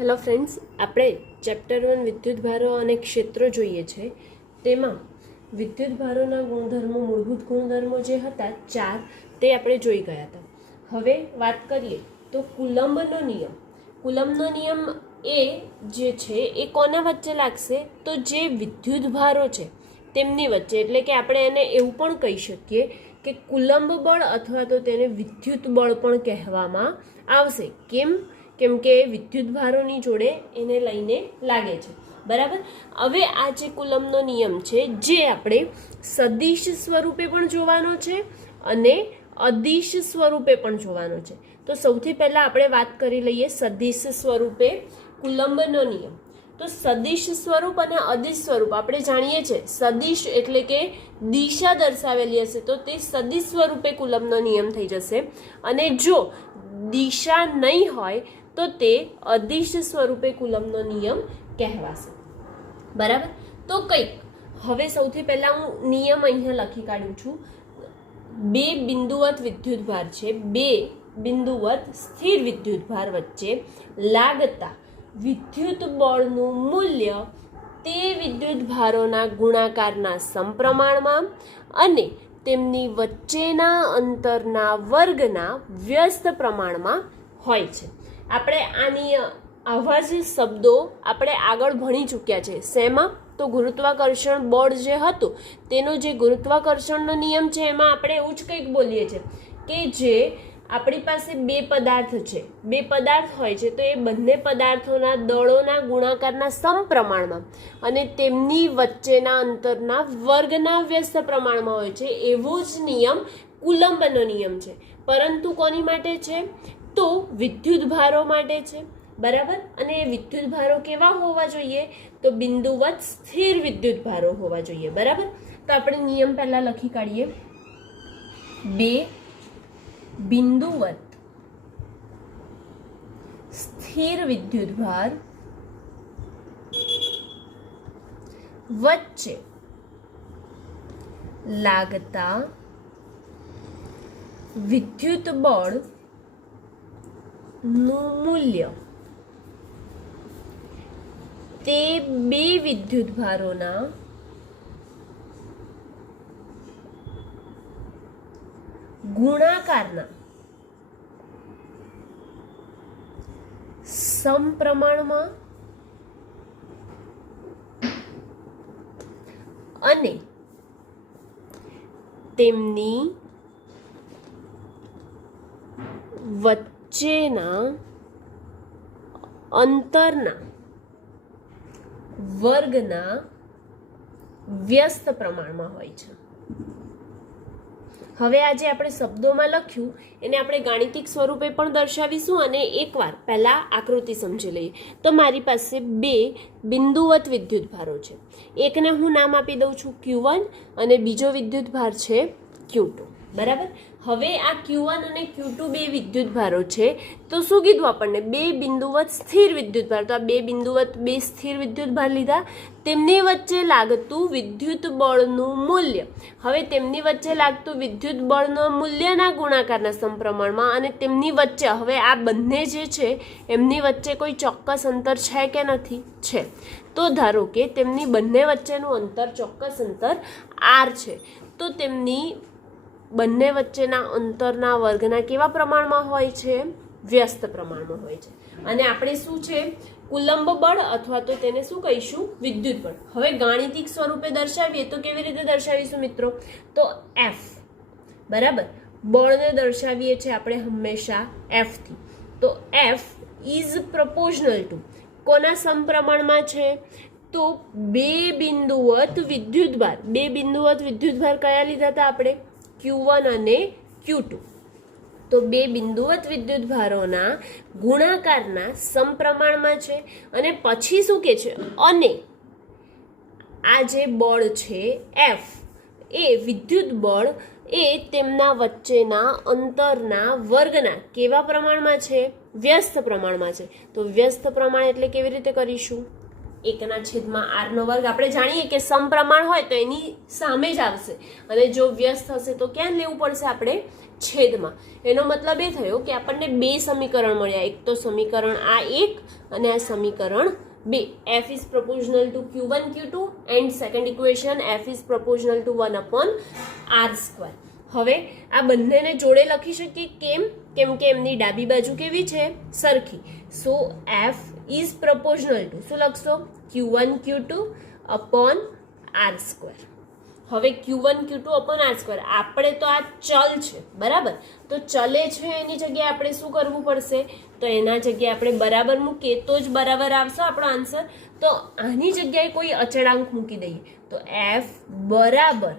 Hello friends, આપણે chapter 1 વિદ્યુતભારો અને ક્ષેત્રો જોઈએ છે. તેમાં વિદ્યુતભારોના ગુણધર્મો, મૂળભૂત ગુણધર્મો જે હતા 4 તે આપણે જોઈ ગયા હતા. હવે વાત કરીએ તો કુલમ્બનો નિયમ. કુલમ્બનો નિયમ એ જે છે એ કોના વચ્ચે લાગશે? તો જે વિદ્યુતભારો છે તેમની વચ્ચે. એટલે કે આપણે એને એવું પણ કહી શકીએ કે કુલમ્બ બળ અથવા તો તેને વિદ્યુત બળ પણ કહેવામાં આવશે. કેમ કે વિદ્યુતભારોની જોડે એને લઈને લાગે છે. બરાબર. હવે આ જે કુલમ્બનો નિયમ છે જે આપણે સદિશ સ્વરૂપે પણ જોવાનો છે અને અદિશ સ્વરૂપે પણ જોવાનો છે. તો સૌથી પહેલા આપણે વાત કરી લઈએ સદિશ સ્વરૂપે કુલમ્બનો નિયમ. તો સદિશ સ્વરૂપ અને અદિશ સ્વરૂપ આપણે જાણીએ છીએ. સદિશ એટલે કે દિશા દર્શાવેલી હશે તો તે સદિશ સ્વરૂપે કુલમ્બનો નિયમ થઈ જશે, અને જો દિશા નહીં હોય તો તે અદિશ સ્વરૂપે કુલમ્બનો નિયમ કહેવાશે. બરાબર. તો કંઈક હવે સૌથી પહેલા હું નિયમ અહીંયા લખી કાઢું છું. બે બિંદુવત વિદ્યુતભાર છે, બે બિંદુવત સ્થિર વિદ્યુતભાર વચ્ચે લાગતા વિદ્યુત બળનું મૂલ્ય તે વિદ્યુતભારોના ગુણાકારના સમપ્રમાણમાં અને તેમની વચ્ચેના અંતરના વર્ગના વ્યસ્ત પ્રમાણમાં હોય છે. આપણે આવા જે શબ્દો આપણે આગળ ભણી ચૂક્યા છે. શેમાં? તો ગુરુત્વાકર્ષણ બળ જે હતું તેનો જે ગુરુત્વાકર્ષણનો નિયમ છે એમાં આપણે એવું જ કંઈક બોલીએ છીએ કે જે આપણી પાસે બે પદાર્થ છે, બે પદાર્થ હોય છે તો એ બંને પદાર્થોના દળોના ગુણાકારના સમપ્રમાણમાં અને તેમની વચ્ચેના અંતરના વર્ગના વ્યસ્ત પ્રમાણમાં હોય છે. એવો જ નિયમ કુલમ્બનો નિયમ છે. પરંતુ કોની માટે છે? તો વિદ્યુતભારો માટે છે. બરાબર. અને એ વિદ્યુતભારો કેવા હોવા જોઈએ? તો બિંદુવત સ્થિર વિદ્યુતભારો હોવા જોઈએ. બરાબર. તો આપણે નિયમ પહેલા લખી કાઢીએ. બે બિંદુવત સ્થિર વિદ્યુતભાર વચ્ચે લાગતા વિદ્યુત બળ નું મૂલ્ય તે બે વિદ્યુતભારોના ગુણાકારના સમપ્રમાણમાં અને તેમની વચ્ચેના અંતરના વર્ગના વ્યસ્ત પ્રમાણમાં હોય છે. હવે આજે આપણે શબ્દોમાં લખ્યું એને આપણે ગાણિતિક સ્વરૂપે પણ દર્શાવીશું, અને એકવાર પહેલા આકૃતિ સમજી લઈએ. તો મારી પાસે બે બિંદુવત વિદ્યુતભારો છે. એકને હું નામ આપી દઉં છું Q1 અને બીજો વિદ્યુતભાર છે Q2. બરાબર. હવે આ Q1 અને Q2 બે વિદ્યુતભારો છે તો શું કીધું આપણને? બે બિંદુવત સ્થિર વિદ્યુતભાર. તો આ બે બિંદુવત બે સ્થિર વિદ્યુતભાર લીધા. તેમની વચ્ચે લાગતું વિદ્યુત બળનું મૂલ્ય. હવે તેમની વચ્ચે લાગતું વિદ્યુત બળના મૂલ્યના ગુણાકારના સમપ્રમાણમાં અને તેમની વચ્ચે, હવે આ બંને જે છે એમની વચ્ચે કોઈ ચોક્કસ અંતર છે કે નથી? છે. તો ધારો કે તેમની બંને વચ્ચેનું અંતર ચોક્કસ અંતર R છે. તો તેમની બંને વચ્ચેના અંતરના વર્ગના કેવા પ્રમાણમાં હોય છે? વ્યસ્ત પ્રમાણમાં હોય છે. અને આપણે શું છે? કુલમ્બ બળ અથવા તો તેને શું કહીશું? વિદ્યુત બળ. હવે ગાણિતિક સ્વરૂપે દર્શાવીએ તો કેવી રીતે દર્શાવીશું મિત્રો? તો F. બરાબર. બળને દર્શાવીએ છીએ આપણે હંમેશા F થી. તો F ઇઝ પ્રપોર્શનલ ટુ કોના સમપ્રમાણમાં છે? તો બે બિંદુવત વિદ્યુતભાર. બે બિંદુવત વિદ્યુતભાર કયા લીધા હતા આપણે? Q1 અને Q2. તો બે બિંદુવત વિદ્યુતભારોના ગુણાકારના સમપ્રમાણમાં છે. અને પછી શું કે છે? અને આ જે બળ છે F એ વિદ્યુત બળ એ તેમના વચ્ચેના અંતરના વર્ગના કેવા પ્રમાણમાં છે? વ્યસ્ત પ્રમાણમાં છે. તો વ્યસ્ત પ્રમાણ એટલે કેવી રીતે કરીશું? 1/r² આપણે જાણીએ કે સમપ્રમાણ હોય તો એની સામે જ આવશે, અને જો વ્યસ્ત હશે તો ક્યાં લેવું પડશે? આપણે છેદમાં. એનો મતલબ એ થયો કે આપણને બે સમીકરણ મળ્યા. એક તો સમીકરણ આ એક અને આ સમીકરણ બે. f is proportional to q1 q2 and second equation f is proportional to 1 upon r square. હવે આ બંનેને જોડે લખી શકીએ. કેમ કે એમની ડાબી બાજુ કેવી છે? સરખી. સો f is proportional to શું લખશો? q1 q2 upon r square. હવે q1 q2 upon r square આપણે તો આ ચલ છે, બરાબર? તો ચલે છે એની જગ્યાએ આપણે શું કરવું પડશે? તો એના જગ્યાએ આપણે બરાબર મૂકીએ તો જ બરાબર આવશે આપણો આન્સર. તો આની જગ્યાએ કોઈ અચળાંક મૂકી દઈએ. તો f બરાબર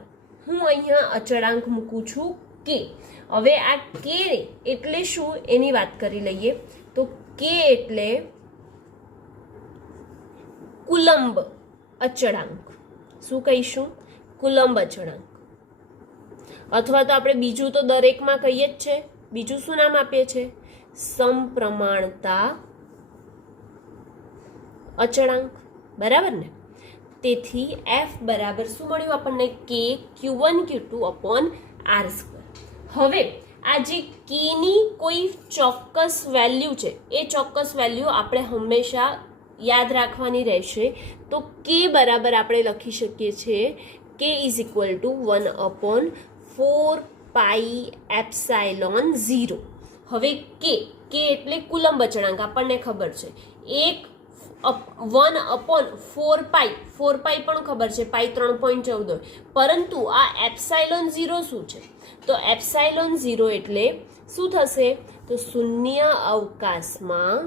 હું અહીંયા અચળાંક મૂકું છું k. હવે આ k એટલે શું એની વાત કરી લઈએ. તો k એટલે કુલંબ અચળાંક. શું કહીશું? કુલંબ અચળાંક. અથવા તો આપણે બીજું તો દરેકમાં કહીએ જ છે. બીજું શું નામ આપીએ છીએ? સમપ્રમાણતા અચળાંક, બરાબર ને? તેથી f બરાબર શું મળ્યું આપણને? k q1 q2 upon r square. હવે આ જે k ની કોઈ ચોક્કસ વેલ્યુ છે એ ચોક્કસ વેલ્યુ આપણે હંમેશા યાદ રાખવાની રહેશે. તો k બરાબર આપણે લખી શકીએ છીએ k is equal to 1 upon 4 pi epsilon 0. હવે k એટલે કુલંબ અચળાંક આપણને ખબર છે. 1 upon 4 pi પણ ખબર છે, પાઈ 3.14 હોય. પરંતુ આ એપ્સાઇલોન 0 શું છે? તો એપ્સાઇલોન 0 એટલે શું થશે? તો શૂન્યાવકાશમાં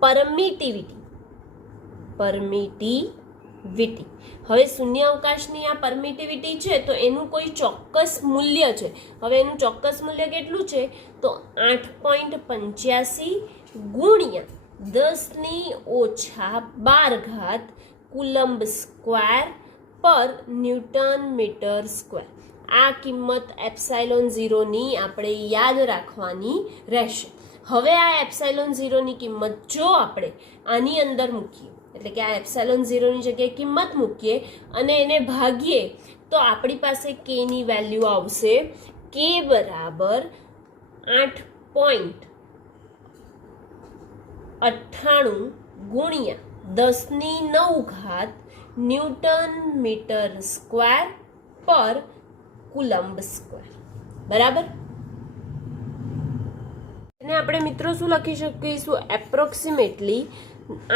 પરમિટિવિટી. હવે શૂન્યાવકાશની આ પરમિટિવિટી છે તો એનું કોઈ ચોક્કસ મૂલ્ય છે. હવે એનું ચોક્કસ મૂલ્ય કેટલું છે? તો 8.85 ગુણ્યા 10⁻12 કુલંબ સ્ક્વેર પર ન્યૂટન મીટર સ્ક્વેર. આ કિંમત એપ્સાઇલોન 0 ની આપણે યાદ રાખવાની રહેશે. હવે આ એપ્સાઇલોન 0 ની કિંમત જો આપણે આની અંદર મૂકીએ, એટલે કે આ એપ્સાઇલોન 0 ની જગ્યાએ કિંમત મૂકીએ અને એને ભાગીએ તો આપણી પાસે k ની વેલ્યુ આવશે k બરાબર 8.98 ગુણ્યા 10⁹ ન્યૂટન મીટર સ્ક્વેર પર કુલંબ સ્ક્વેર, બરાબર? એને આપણે મિત્રો શું લખી શકીશું? એપ્રોક્સિમેટલી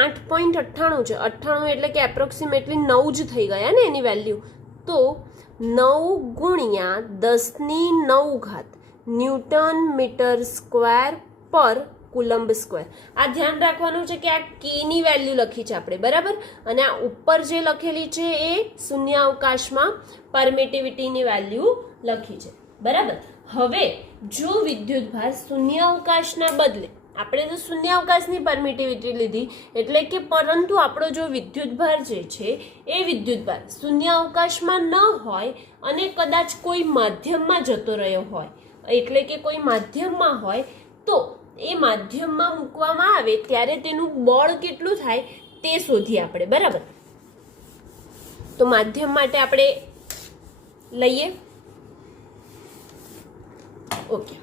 8.98 છે. 98 એટલે કે એપ્રોક્સિમેટલી 9 જ થઈ ગયા ને એની વેલ્યુ. તો 9 ગુણ્યા 10⁹ ન્યૂટન મીટર સ્ક્વેર પર કુલંબ સ્ક્વેર. આ ધ્યાન રાખવાનું છે કે આ k ની વેલ્યુ લખી છે આપણે, બરાબર? અને આ ઉપર જે લખેલી છે એ શૂન્યાવકાશમાં પરમિટિવિટીની વેલ્યુ લખી છે, બરાબર? હવે જો વિદ્યુતભાર શૂન્યાવકાશના બદલે આપણે તો શૂન્યાવકાશની પરમિટિવિટી લીધી, એટલે કે પરંતુ આપણો જો વિદ્યુતભાર જે છે એ વિદ્યુતભાર શૂન્યાવકાશમાં ન હોય અને કદાચ કોઈ માધ્યમમાં જતો રહ્યો હોય, એટલે કે કોઈ માધ્યમમાં હોય, તો એ માધ્યમમાં મૂકવામાં આવે ત્યારે તેનું બળ કેટલું થાય તે શોધીએ આપણે, બરાબર? તો માધ્યમ માટે આપણે લઈએ. ઓકે,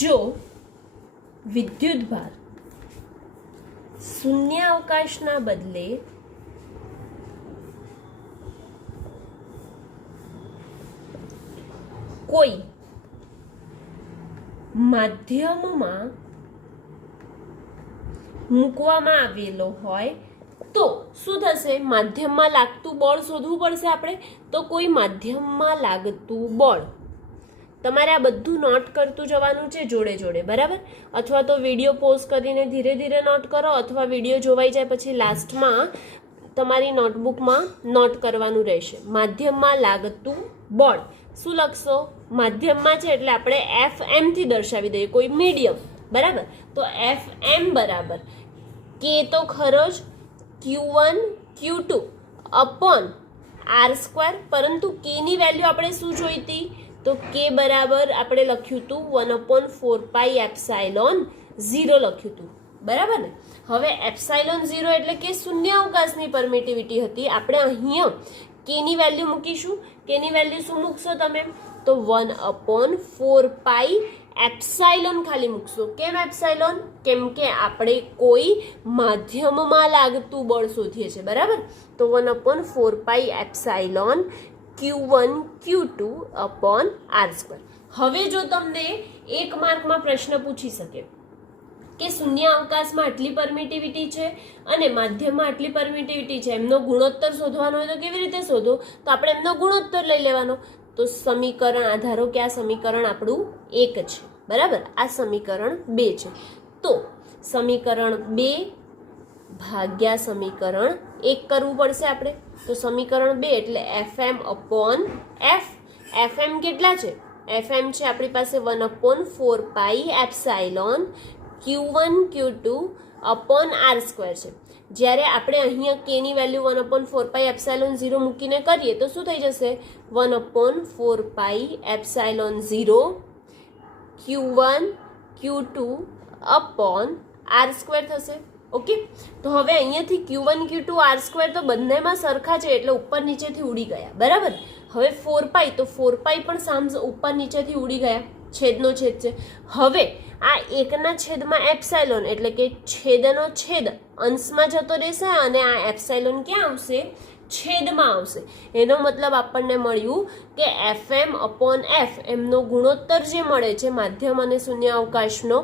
જો વિદ્યુતભાર શૂન્યાવકાશના બદલે કોઈ માધ્યમમાં મૂકવામાં આવેલો હોય તો શું થશે? માધ્યમમાં લાગતું બળ શોધવું પડશે આપણે. તો કોઈ માધ્યમમાં લાગતું બળ તમારે આ બધું નોટ કરતું જવાનું છે જોડે જોડે, બરાબર? અથવા તો વિડીયો પોઝ કરીને ધીરે ધીરે નોટ કરો, અથવા વિડીયો જોવાઈ જાય પછી લાસ્ટમાં તમારી નોટબુકમાં નોટ કરવાનું રહેશે. માધ્યમમાં લાગતું બળ શું લખશો? માધ્યમમાં છે એટલે આપણે FM થી દર્શાવી દઈએ, કોઈ મીડિયમ, બરાબર? તો FM બરાબર k તો ખરો જ q1 q2 upon r square. પરંતુ k ની વેલ્યુ આપણે શું જોઈ હતી? તો k બરાબર આપણે લખ્યું હતું 1/4 પાઈ એપ્સાઇલોન 0 લખ્યું હતું, બરાબર ને? હવે એપ્સાઇલોન 0 એટલે કે શૂન્ય અવકાશની પરમિટિવિટી હતી. આપણે અહીંયા કેની વેલ્યુ મૂકીશું. કેની વેલ્યુ શું મૂકશો તમે? તો 1/4 એપ્સાઇલોન ખાલી મૂકશો. કેમ એપ્સાઇલોન? કેમ કે આપણે કોઈ માધ્યમમાં લાગતું બળ શોધીએ છીએ, બરાબર? તો 1/4 epsilon Q1 Q2 upon R². હવે જો તમને 1 માર્કમાં પ્રશ્ન પૂછી શકે કે શૂન્ય અવકાશમાં આટલી પરમિટિવિટી છે અને માધ્યમમાં આટલી પરમિટિવિટી છે, એમનો ગુણોત્તર શોધવાનો હોય તો કેવી રીતે શોધો? તો આપણે એમનો ગુણોત્તર લઈ લેવાનો. તો સમીકરણ આધારો કે આ સમીકરણ આપણું 1 છે, બરાબર? આ સમીકરણ 2 છે. તો સમીકરણ 2 ભાગ્યા સમીકરણ 1 કરવું પડશે આપણે. તો સમીકરણ 2 એટલે FM upon F. FM કેટલા છે? FM છે આપણી પાસે 1/4 epsilon Q1 Q2 upon R² છે. જ્યારે આપણે અહીંયા k ની વેલ્યુ 1/4 એપ્સાઇલોન 0 મૂકીને કરીએ તો શું થઈ જશે? 1/4 epsilon 0 Q1 Q2 upon R² થશે. ઓકે, તો હવે અહીંયાથી Q1 Q2 R² તો બંનેમાં સરખા છે એટલે ઉપર નીચેથી ઉડી ગયા, બરાબર? હવે 4 તો 4 પણ સામ ઉપર નીચેથી ઉડી ગયા, છેદનો છેદ છે. હવે આ એકના છેદમાં એપ્સાઇલોન એટલે કે છેદનો છેદ અંશમાં જતો રહેશે અને આ એપ્સાઇલોન ક્યાં આવશે? છેદમાં આવશે. એનો મતલબ આપણને મળ્યું કે FM upon F એમનો ગુણોત્તર જે મળે છે માધ્યમ અને શૂન્ય અવકાશનો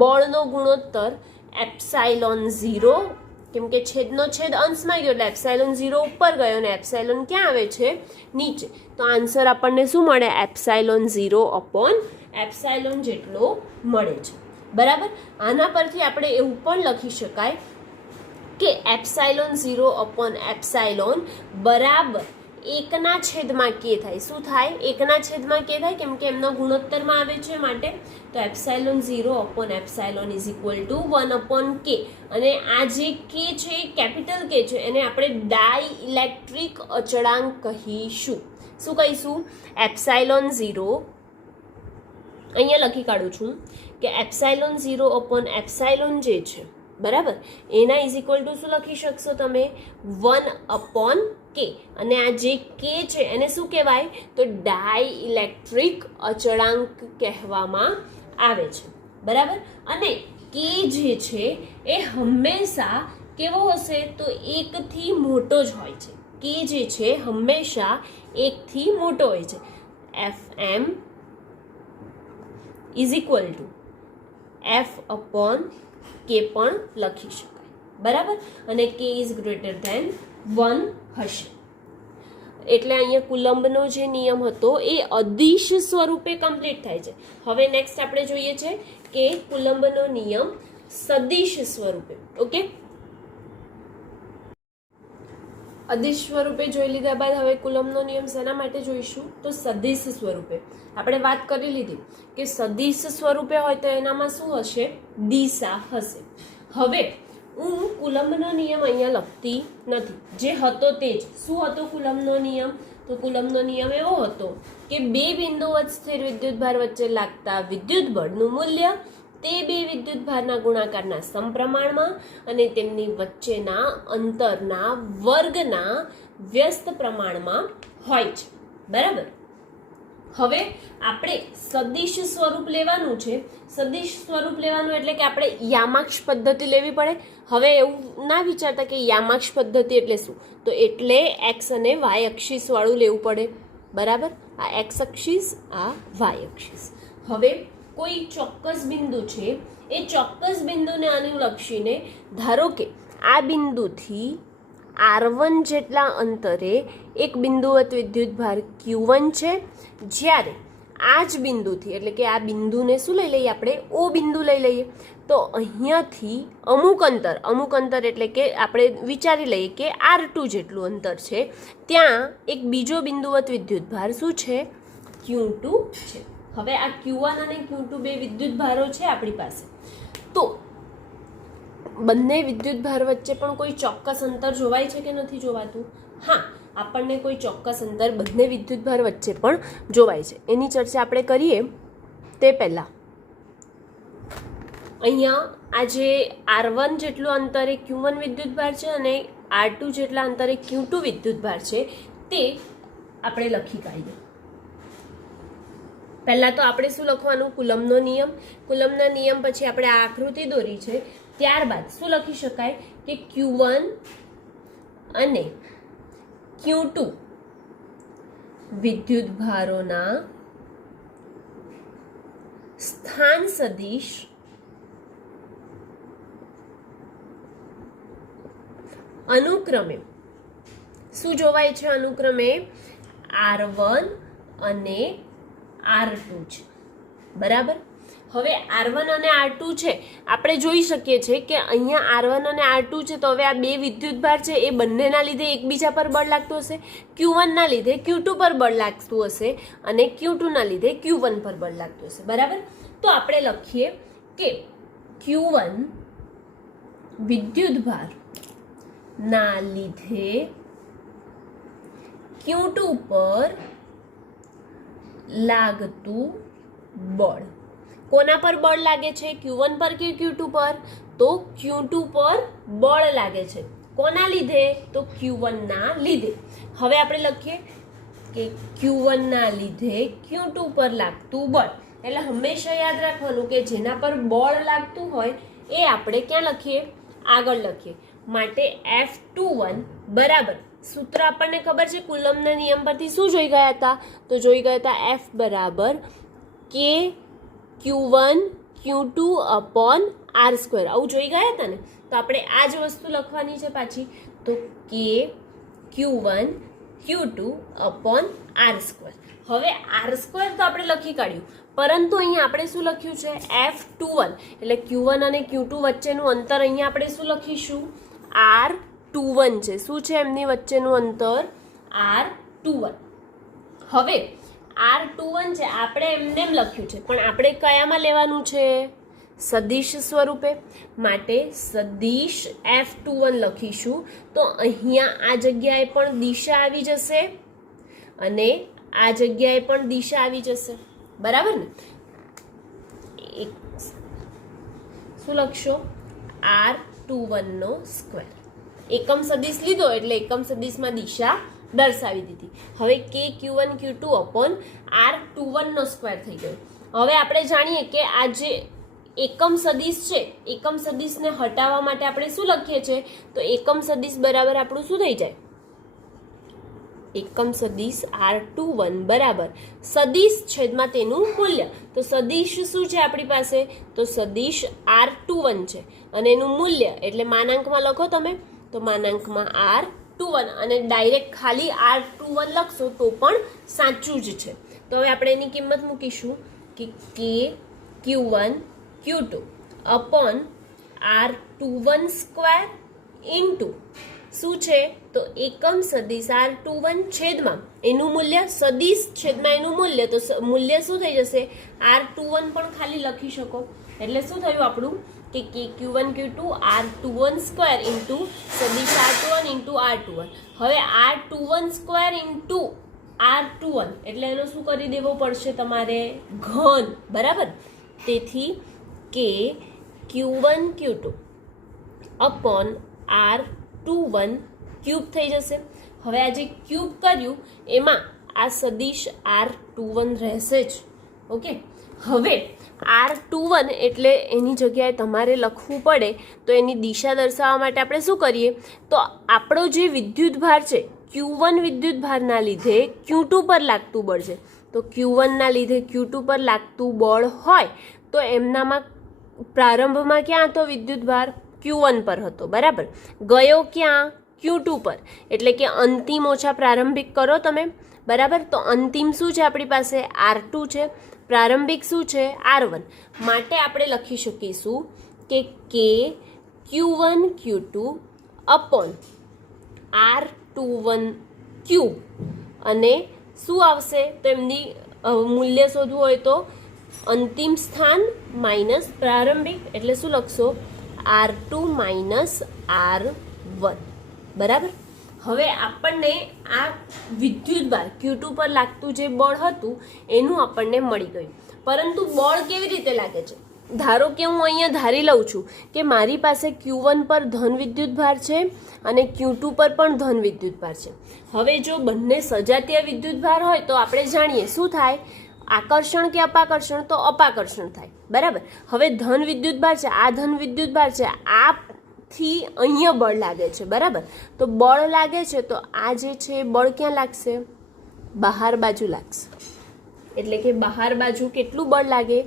બળનો ગુણોત્તર એપ્સાઇલોન 0, કેમ કે છેદનો છેદ અંશમાં ગયો એટલે એપ્સાઇલોન 0 ઉપર ગયો અને એપ્સાઇલોન ક્યાં આવે છે? નીચે. તો આન્સર આપણને શું મળે? એપ્સાઇલોન 0 upon એપ્સાઇલોન જેટલો મળે છે, બરાબર? આના પરથી આપણે એવું પણ લખી શકાય કે એપ્સાઇલોન 0 upon એપ્સાઇલોન બરાબર 1ના છેદમાં k થાય. શું થાય? 1ના છેદમાં k થાય, કેમ કે એમનો ગુણોત્તરમાં આવે છે માટે. તો epsilon 0 upon epsilon is equal to 1/k. અને આ જે k છે એ કેપિટલ k છે, એને આપણે ડાઇલેક્ટ્રિક અચળાંક કહીશું. શું કહીશું? એપ્સાઇલોન 0 અહીંયા લખી કાઢું છું કે એપ્સાઇલોન 0 upon એપ્સાઇલોન જે છે, બરાબર, એના ઇઝ ઇક્વલ ટુ શું લખી શકશો તમે? 1/k. અને આ જે k છે એને શું કહેવાય? તો ડાઇલેક્ટ્રિક અચળાંક કહેવામાં આવે છે, બરાબર? અને k જે છે એ હંમેશા કેવો હશે? તો 1 થી મોટો જ હોય છે. k જે છે હંમેશા 1 થી મોટો હોય છે. FM is equal to F upon k પણ લખી શકાય, બરાબર? અને k ઇઝ ગ્રેટર ધેન 1 હશે. એટલે અહીંયા કુલમ્બનો જે નિયમ હતો એ અદિશ સ્વરૂપે કમ્પ્લીટ થાય છે. હવે નેક્સ્ટ આપણે જોઈએ છે કે કુલમ્બનો નિયમ સદિશ સ્વરૂપે. ઓકે, અદિશ સ્વરૂપે જોઈ લીધા બાદ હવે કુલમ્બનો નિયમ શેના માટે જોઈશું? તો સદિશ સ્વરૂપે. આપણે વાત કરી લીધી કે સદિશ સ્વરૂપે હોય તો એનામાં શું હશે? દિશા હશે. હવે હું કુલમ્બનો નિયમ અહીંયા લખતી નથી, જે હતો તે જ. શું હતો કુલમ્બનો નિયમ? તો કુલમ્બનો નિયમ એવો હતો કે બે બિંદુવત સ્થિર વિદ્યુતભાર વચ્ચે લાગતા વિદ્યુત બળનું મૂલ્ય તે બે વિદ્યુતભારના ગુણાકારના સમપ્રમાણમાં અને તેમની વચ્ચેના અંતરના વર્ગના વ્યસ્ત પ્રમાણમાં હોય છે, બરાબર? હવે આપણે સદિશ સ્વરૂપ લેવાનું છે. સદિશ સ્વરૂપ લેવાનું એટલે કે આપણે યામાક્ષ પદ્ધતિ લેવી પડે. હવે એવું ના વિચારતા કે યામાક્ષ પદ્ધતિ એટલે શું? તો એટલે એક્સ અને વાય અક્ષીસ વાળું લેવું પડે, બરાબર? આ એક્સ અક્ષીસ, આ વાય અક્ષીસ. હવે કોઈ ચોક્કસ બિંદુ છે, એ ચોક્કસ બિંદુને અનુલક્ષીને ધારો કે આ બિંદુથી R1 જેટલા અંતરે એક બિંદુવત વિદ્યુતભાર Q1 છે, જ્યારે આ જ બિંદુથી એટલે કે આ બિંદુને શું લઈ લઈએ આપણે? O બિંદુ લઈ લઈએ. તો અહીંયાથી અમુક અંતર એટલે કે આપણે વિચારી લઈએ કે R2 જેટલું અંતર છે, ત્યાં એક બીજો બિંદુવત વિદ્યુતભાર શું છે? Q2 છે. હવે આ Q1 અને Q2 બે વિદ્યુતભારો છે આપણી પાસે. તો બંને વિદ્યુતભાર વચ્ચે પણ કોઈ ચોક્કસ અંતર જોવાય છે કે નથી જોવાતું? હા, આપણને કોઈ ચોક્કસ અંતર બંને વિદ્યુતભાર વચ્ચે પણ જોવાય છે. એની ચર્ચા આપણે કરીએ તે પહેલાં અહીંયા આ જે R1 જેટલું અંતરે Q1 વિદ્યુતભાર છે અને R2 જેટલા અંતરે Q2 વિદ્યુતભાર છે તે આપણે લખી કાઢીએ. પહેલાં તો આપણે શું લખવાનું? કુલમનો નિયમ. કુલમના નિયમ પછી આપણે આ આકૃતિ દોરી છે. ત્યારબાદ શું લખી શકાય કે Q1 અને Q2 વિદ્યુતભારોના સ્થાન સદિશ અનુક્રમે શું જોવાય છે? અનુક્રમે R1 અને R2 છે. બરાબર. હવે R1 અને R2 છે, આપણે જોઈ શકીએ છીએ કે અહીંયા R1 અને R2 છે તો હવે આ બે વિદ્યુતભાર છે એ બંનેના લીધે એકબીજા પર બળ લાગતું હશે. Q1 ના લીધે Q2 પર બળ લાગતું હશે અને Q2 ના લીધે Q1 પર બળ લાગતું હશે. બરાબર. તો આપણે લખીએ કે Q1 વિદ્યુતભાર ના લીધે Q2 પર લાગતું બળ. કોના પર બળ લાગે છે? Q1 પર કે Q2 પર? તો Q2 પર બળ લાગે છે. કોના લીધે? તો Q1 ના લીધે. હવે આપણે લખીએ કે Q1 ના લીધે Q2 પર લાગતું બળ. એટલે હંમેશા યાદ રાખવાનું કે જેના પર બળ લાગતું હોય એ આપણે ક્યાં લખીએ? આગળ લખીએ. માટે F21 બરાબર, સૂત્ર આપણને ખબર છે કુલમના નિયમ પરથી શું જોઈ ગયા હતા? તો જોઈ ગયા હતા F બરાબર કે Q1 Q2 અપોન R². આવું જોઈ ગયા હતા ને? તો આપણે આ જ વસ્તુ લખવાની છે પાછી. તો કે Q1 Q2 અપોન R². હવે R² તો આપણે લખી કાઢ્યું, પરંતુ અહીંયા આપણે શું લખ્યું છે? F21. એટલે Q1 અને Q2 વચ્ચેનું અંતર અહીંયા આપણે શું લખીશું? R21 છે. શું છે એમની વચ્ચેનું અંતર? R21. હવે R21 છે આપણે એમને એમ લખ્યું છે, પણ આપણે કયામાં લેવાનું છે? સદિશ સ્વરૂપે. માટે સદિશ F21 લખીશું. તો અહીંયા આ જગ્યાએ પણ દિશા આવી જશે અને આ જગ્યાએ પણ દિશા આવી જશે. બરાબર ને? શું લખશો? R21 નો સ્ક્વેર. એકમ સદિશ લીધો એટલે એકમ સદિશમાં દિશા દર્શાવી દીધી. હવે કે Q1 Q2 અપોન R21 નો સ્ક્વેર થઈ ગયો. હવે આપણે જાણીએ કે આ જે એકમ સદિશ છે, એકમ સદિશને હટાવવા માટે આપણે શું લખીએ છીએ? તો એકમ સદિશ બરાબર આપણું શું થઈ જાય? એકમ સદિશ R21 બરાબર સદિશ છેદમાં તેનું મૂલ્ય. તો સદિશ શું છે આપણી પાસે? તો સદિશ R21 છે અને એનું મૂલ્ય એટલે માનાંકમાં લખો તમે, તો માનાંકમાં R21 અને ડાયરેક્ટ ખાલી R21 લખશો તો પણ સાચું જ છે. તો હવે આપણે એની કિંમત મૂકીશું કે કે Q1 Q2 upon R21 square into શું છે? તો એકમ સદિશ R21 છેદમાં એનું મૂલ્ય, સદિશ છેદમાં એનું મૂલ્ય, તો મૂલ્ય શું થઈ જશે? R21 પણ ખાલી લખી શકો. એટલે શું થયું આપણું કે Q1 Q2 R21 square into સદિશ R21 ઇન્ટુ R21. હવે R21 સ્ક્વેર ઇન્ટુ R21 એટલે એનો શું કરી દેવો પડશે તમારે? ઘન. બરાબર. તેથી કે Q1 Q2 upon R21 cube થઈ જશે. હવે આ જે ક્યુબ કર્યું એમાં આ સદિશ R21 રહેશે જ. ઓકે. હવે R21 એટલે એની જગ્યાએ તમારે લખવું પડે તો એની દિશા દર્શાવવા માટે આપણે શું કરીએ? તો આપણો જે વિદ્યુતભાર છે Q1 વિદ્યુતભારના લીધે Q2 પર લાગતું બળ છે. તો Q1 ના લીધે Q2 પર લાગતું બળ હોય તો એમનામાં પ્રારંભમાં ક્યાં હતો વિદ્યુતભાર? Q1 પર હતો. બરાબર. ગયો ક્યાં? Q2 પર. એટલે કે અંતિમ ઓછા પ્રારંભિક કરો તમે. બરાબર. તો અંતિમ શું છે આપણી પાસે? R2 છે. પ્રારંભિક શું છે? R1. માટે આપણે લખી શકીશું કે Q1 Q2 upon R21 cube અને શું આવશે? તો એમની મૂલ્ય શોધવું હોય તો અંતિમ સ્થાન માઇનસ પ્રારંભિક એટલે શું લખશો? R2 minus R1. બરાબર. હવે આપણને આ વિદ્યુતભાર Q2 પર લાગતું જે બળ હતું એનું આપણને મળી ગયું. પરંતુ બળ કેવી રીતે લાગે છે? ધારો કે હું અહીંયા ધારી લઉં છું કે મારી પાસે Q1 પર ધન વિદ્યુત ભાર છે અને Q2 પર પણ ધન વિદ્યુત ભાર છે. હવે જો બંને સજાતીય વિદ્યુત ભાર હોય તો આપણે જાણીએ શું થાય, આકર્ષણ કે અપાકર્ષણ, તો અપાકર્ષણ થાય. બરાબર. હવે ધન વિદ્યુત ભાર છે, આ ધન વિદ્યુત ભાર છે, આથી અહીંયા બળ લાગે છે. બરાબર. તો બળ લાગે છે તો આ જે છે બળ ક્યાં લાગશે, બહાર બાજુ લાગશે. એટલે કે બહાર બાજુ કેટલું બળ લાગે,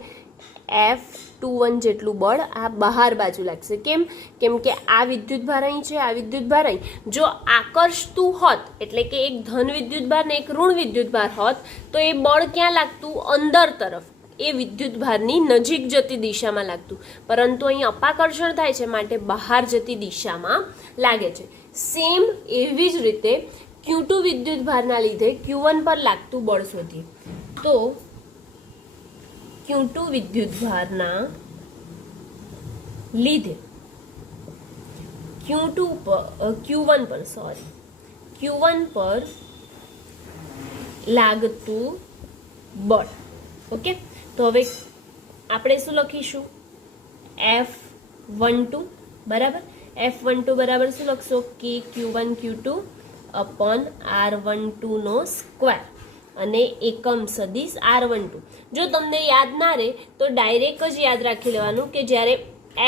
F21 જેટલું બળ આ બહાર બાજુ લાગશે. કેમ? કેમ કે આ વિદ્યુત ભાર અહીં છે, આ વિદ્યુત ભાર અહીં. જો આકર્ષતું હોત, એટલે કે એક ધન વિદ્યુત ભાર ને એક ઋણ વિદ્યુત ભાર હોત, તો એ બળ ક્યાં લાગતું, અંદર તરફ, એ વિદ્યુત ભારની નજીક જતી દિશામાં લાગતું. પરંતુ અહીં અપાકર્ષણ થાય છે માટે બહાર જતી દિશામાં લાગે છે. સેમ એવી જ રીતે Q2 વિદ્યુત ભારના લીધે Q1 પર લાગતું બળ શોધીએ. તો Q2 વિદ્યુત ભારના લીધે Q1 પર લાગતું બળ. ઓકે, તો હવે આપણે શું લખીશું, F12 બરાબર. F12 બરાબર શું લખશો, કે Q1 Q2 અપોન R12 નો સ્ક્વેર અને એકમ સદિશ R12. જો તમને યાદ ના રહે તો ડાયરેક્ટ જ યાદ રાખી લેવાનું કે જ્યારે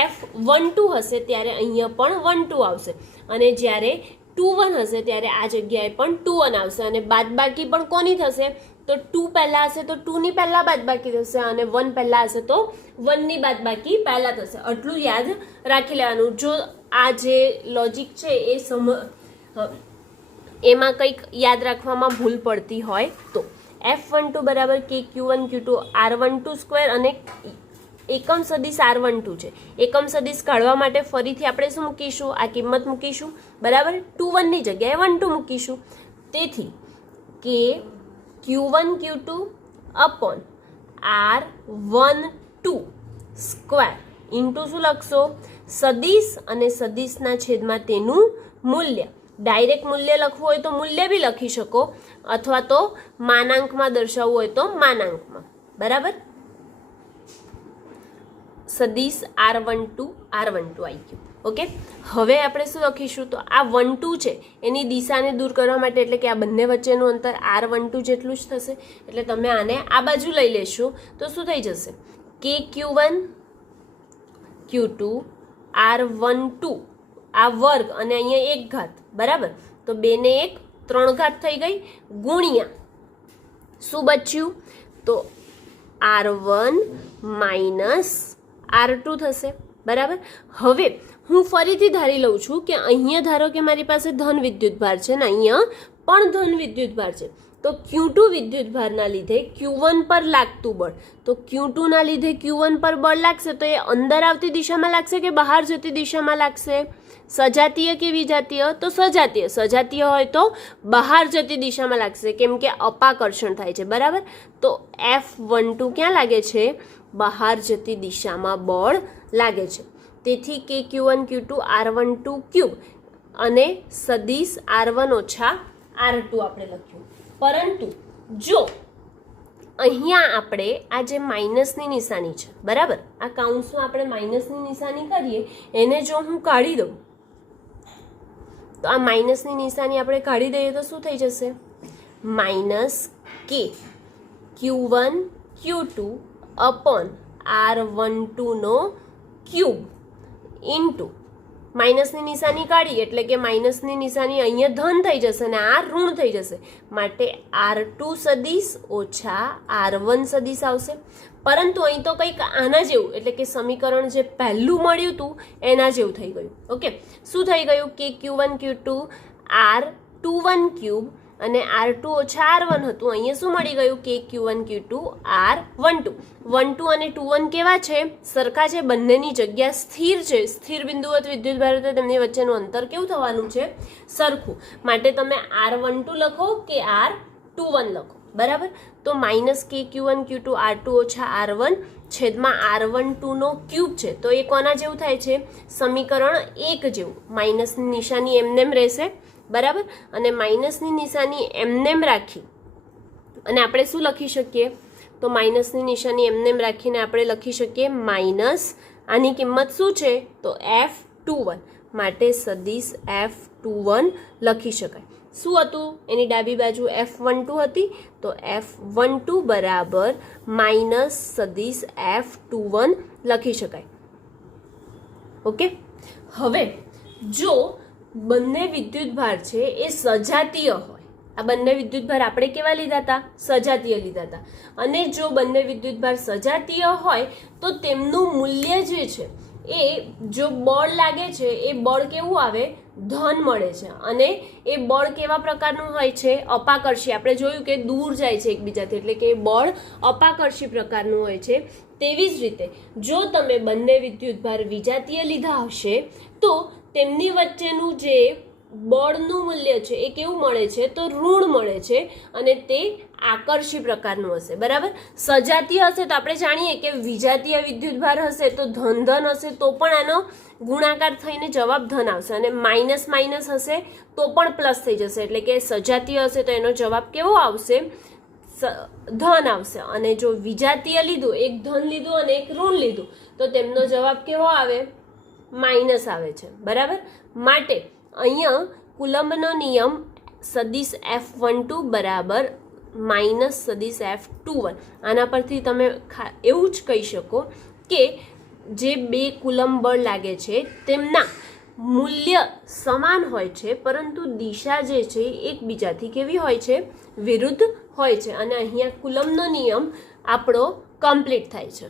F12 હશે ત્યારે અહીંયા પણ 12 આવશે અને જ્યારે 21 હશે ત્યારે આ જગ્યાએ પણ 21 આવશે. અને બાદબાકી પણ કોની થશે, તો 2 પહેલા હશે તો 2 ની પહેલા બાદબાકી થશે અને 1 પહેલા હશે તો 1 ની બાદબાકી પહેલા થશે. આટલું યાદ રાખી લેવાનું. જો આ જે લોજિક છે એ એમાં કંઈક યાદ રાખવામાં ભૂલ પડતી હોય તો. F12 બરાબર કે Q1 Q2 R12 સ્ક્વેર અને એકમ સદિશ R12 છે. એકમ સદિશ કાઢવા માટે ફરીથી આપણે શું મૂકીશું, આ કિંમત મૂકીશું. બરાબર. 21 ની જગ્યાએ 12 મૂકીશું. તેથી કે Q1 Q2 upon R12 square into શું લખશો, સદિશ અને સદિશના છેદમાં તેનું મૂલ્ય. ડાયરેક્ટ મૂલ્ય લખવું હોય તો મૂલ્ય બી લખી શકો અથવા તો માનાંકમાં દર્શાવવું હોય તો માનાંકમાં. બરાબર. સદિશ R12 આવી ગયું. ઓકે, હવે આપણે શું લખીશું, તો આ 12 છે એની દિશાને દૂર કરવા માટે, એટલે કે આ બંને વચ્ચેનું અંતર R12 જેટલું જ થશે. એટલે તમે આને આ બાજુ લઈ લેશો તો શું થઈ જશે, કે Q1 Q2 R12 આ વર્ગ અને અહીંયા 1 ઘાત. બરાબર. તો 2 ને 1 3 ઘાત થઈ ગઈ, ગુણ્યા શું બચ્યું, તો R1 માઇનસ R2 થશે. બરાબર. હવે હું ફરીથી ધારી લઉં છું કે અહીંયા ધારો કે મારી પાસે ધન વિદ્યુત ભાર છે ને અહીંયા પણ ધન વિદ્યુત ભાર છે. તો Q2 વિદ્યુત ભારના લીધે Q1 પર લાગતું બળ, તો Q2 ના લીધે Q1 પર બળ લાગશે તો એ અંદર આવતી દિશામાં લાગશે કે બહાર જતી દિશામાં લાગશે, સજાતીય કે વિજાતીય, તો સજાતીય. સજાતીય હોય તો બહાર જતી દિશામાં લાગશે કેમ કે અપાકર્ષણ થાય છે. બરાબર. તો F12 ક્યાં લાગે છે, બહાર જતી દિશામાં બળ લાગે છે. તેથી કે Q1 Q2 R12 ક્યુબ અને સદિશ R1 ઓછા R2 આપણે લખ્યું. પરંતુ જો અહીંયા આપણે આ જે માઇનસની નિશાની છે, બરાબર, આ કાઉન્સમાં આપણે માઇનસની નિશાની કરીએ, એને જો હું કાઢી દઉં તો આ માઇનસની નિશાની આપણે કાઢી દઈએ તો શું થઈ જશે, માઇનસ કે Q1 Q2 અપોન R12 નો ક્યુબ ઇન્ટુ માઇનસની નિશાની કાઢી એટલે કે માઇનસની નિશાની અહીંયા ધન થઈ જશે અને આ ઋણ થઈ જશે, માટે R2 સદિશ ઓછા R1 સદિશ આવશે. પરંતુ અહીં તો કંઈક આના જેવું, એટલે કે સમીકરણ જે પહેલું મળ્યું હતું એના જેવું થઈ ગયું. ઓકે, શું થઈ ગયું કે Q1 Q2 R21 ક્યુબ અને R2 ઓછા R1 હતું. અહીંયા શું મળી ગયું કે Q1 Q2 R12. 12 અને 21 કેવા છે, સરખા છે, બંનેની જગ્યા સ્થિર છે. સ્થિર બિંદુવત વિદ્યુત ભાર તો તેમની વચ્ચેનું અંતર કેવું થવાનું છે, સરખું. માટે તમે R12 લખો કે R21 લખો. બરાબર. તો માઇનસ કે Q1 Q2 R2 ઓછા R1 છેદમાં R12 નો ક્યુબ છે. તો એ કોના જેવું થાય છે, સમીકરણ 1 જેવું. માઇનસની નિશાની એમનેમ રહેશે. બરાબર. અને માઇનસની નિશાની એમનેમ રાખી અને આપણે શું લખી શકીએ, તો માઇનસની નિશાની એમને રાખીને આપણે લખી શકીએ માઇનસ, આની કિંમત શું છે તો F21, માટે સદિશ F21 લખી શકાય. શું હતું એની ડાબી બાજુ F12 હતી, તો F12 બરાબર માઇનસ સદિશ F21 લખી શકાય. ઓકે, હવે જો બંને વિદ્યુતભાર છે એ સજાતીય હોય, આ બંને વિદ્યુતભાર આપણે કેવા લીધા હતા, સજાતીય લીધા હતા, અને જો બંને વિદ્યુતભાર સજાતીય હોય તો તેમનું મૂલ્ય જે છે એ જો બળ લાગે છે એ બળ કેવું આવે, ધન મળે છે. અને એ બળ કેવા પ્રકારનું હોય છે, અપાકર્ષી. આપણે જોયું કે દૂર જાય છે એકબીજાથી, એટલે કે બળ અપાકર્ષી પ્રકારનું હોય છે. તેવી જ રીતે જો તમે બંને વિદ્યુતભાર વિજાતીય લીધા હશે તો તેમની વચ્ચેનું જે બળનું મૂલ્ય છે એ કેવું મળે છે, તો ઋણ મળે છે, અને તે આકર્ષી પ્રકારનું હશે. બરાબર, સજાતીય હશે તો આપણે જાણીએ કે વિજાતીય વિદ્યુતભાર હશે તો ધન ધન હશે તો પણ આનો ગુણાકાર થઈને જવાબ ધન આવશે, અને માઇનસ માઇનસ હશે તો પણ પ્લસ થઈ જશે. એટલે કે સજાતીય હશે તો એનો જવાબ કેવો આવશે, ધન આવશે. અને જો વિજાતીય લીધું, એક ધન લીધું અને એક ઋણ લીધું, તો તેમનો જવાબ કેવો આવે, માઇનસ આવે છે. બરાબર, માટે અહીંયા કુલમ્બનો નિયમ સદિશ F12 બરાબર માઇનસ સદિશ F21, આના પરથી તમે એવું જ કહી શકો કે જે બે કુલમ્બ બળ લાગે છે તેમના મૂલ્ય સમાન હોય છે, પરંતુ દિશા જે છે એકબીજાથી કેવી હોય છે, વિરુદ્ધ હોય છે. અને અહીંયા કુલમ્બનો નિયમ આપણો કમ્પ્લીટ થાય છે.